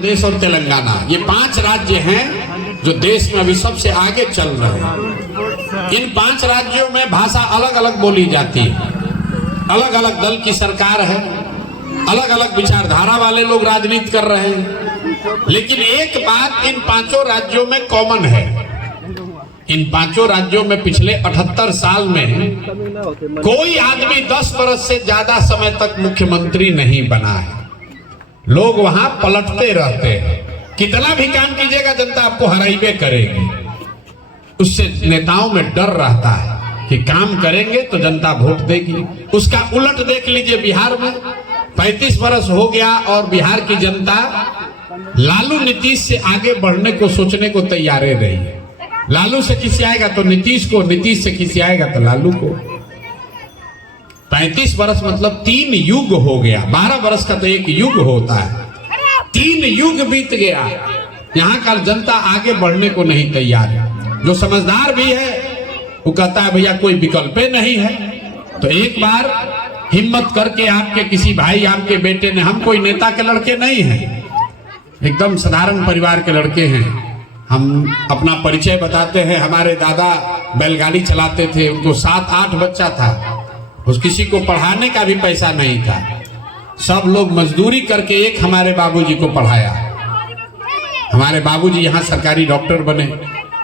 प्रदेश और तेलंगाना, ये 5 राज्य हैं जो देश में अभी सबसे आगे चल रहे हैं। इन 5 राज्यों में भाषा अलग अलग बोली जाती है, अलग अलग दल की सरकार है, अलग अलग विचारधारा वाले लोग राजनीति कर रहे हैं, लेकिन एक बात इन 5 राज्यों में कॉमन है। इन 5 राज्यों में पिछले 78 साल में कोई आदमी 10 वर्ष से ज्यादा समय तक मुख्यमंत्री नहीं बना है। लोग वहां पलटते रहते हैं, कितना भी काम कीजिएगा जनता आपको हराइबे करेगी। उससे नेताओं में डर रहता है कि काम करेंगे तो जनता वोट देगी। उसका उलट देख लीजिए, बिहार में 35 वर्ष हो गया और बिहार की जनता लालू नीतीश से आगे बढ़ने को सोचने को तैयार रही है। लालू से खिसियाएगा तो नीतीश को, नीतीश से खिसियाएगा तो लालू को। 35 वर्ष मतलब 3 युग हो गया। 12 वर्ष का तो एक युग होता है, 3 युग बीत गया। यहाँ का जनता आगे बढ़ने को नहीं तैयार है। जो समझदार भी है वो कहता है भैया कोई विकल्प नहीं है। तो एक बार हिम्मत करके आपके किसी भाई, आपके बेटे ने, हम कोई नेता के लड़के नहीं हैं, एकदम साधारण परिवार के लड़के हैं। हम अपना परिचय बताते हैं। हमारे दादा बैलगाड़ी चलाते थे, उनको 7-8 बच्चा था, उस किसी को पढ़ाने का भी पैसा नहीं था। सब लोग मजदूरी करके एक हमारे बाबूजी को पढ़ाया। हमारे बाबूजी यहाँ सरकारी डॉक्टर बने।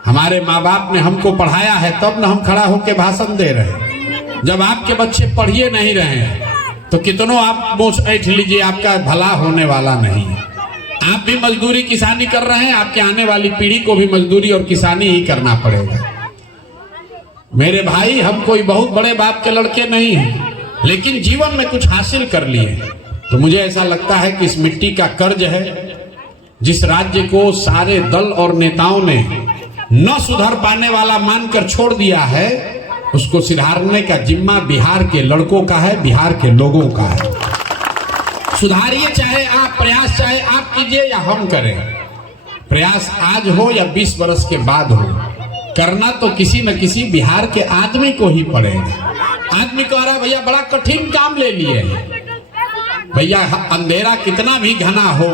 हमारे माँ बाप ने हमको पढ़ाया है, तब न हम खड़ा होकर भाषण दे रहे हैं। जब आपके बच्चे पढ़िए नहीं रहे हैं तो कितनों आप मोच ऐठ लीजिए, आपका भला होने वाला नहीं है। आप भी मजदूरी किसानी कर रहे हैं, आपके आने वाली पीढ़ी को भी मजदूरी और किसानी ही करना पड़ेगा। मेरे भाई, हम कोई बहुत बड़े बाप के लड़के नहीं हैं, लेकिन जीवन में कुछ हासिल कर लिए। तो मुझे ऐसा लगता है कि इस मिट्टी का कर्ज है। जिस राज्य को सारे दल और नेताओं ने न सुधर पाने वाला मानकर छोड़ दिया है, उसको सुधारने का जिम्मा बिहार के लड़कों का है, बिहार के लोगों का है। सुधारिए, चाहे आप प्रयास, चाहे आप कीजिए या हम करें। प्रयास आज हो या 20 वर्ष के बाद हो, करना तो किसी न किसी बिहार के आदमी को ही पड़ेगा। आदमी कह रहा है भैया बड़ा कठिन काम ले लिए। भैया अंधेरा कितना भी घना हो,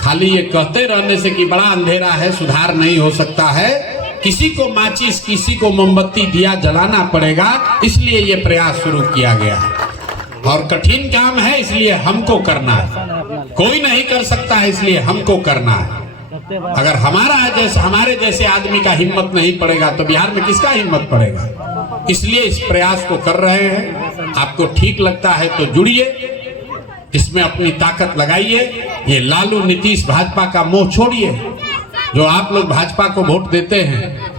खाली ये कहते रहने से कि बड़ा अंधेरा है, सुधार नहीं हो सकता है। किसी को माचिस, किसी को मोमबत्ती दिया जलाना पड़ेगा, इसलिए ये प्रयास शुरू किया गया है। और कठिन काम है, इसलिए हमको करना है। कोई नहीं कर सकता है, इसलिए हमको करना है। अगर हमारे जैसे आदमी का हिम्मत नहीं पड़ेगा तो बिहार में किसका हिम्मत पड़ेगा? इसलिए इस प्रयास को कर रहे हैं। आपको ठीक लगता है तो जुड़िए, इसमें अपनी ताकत लगाइए। ये लालू नीतीश भाजपा का मोह छोड़िए। जो आप लोग भाजपा को वोट देते हैं,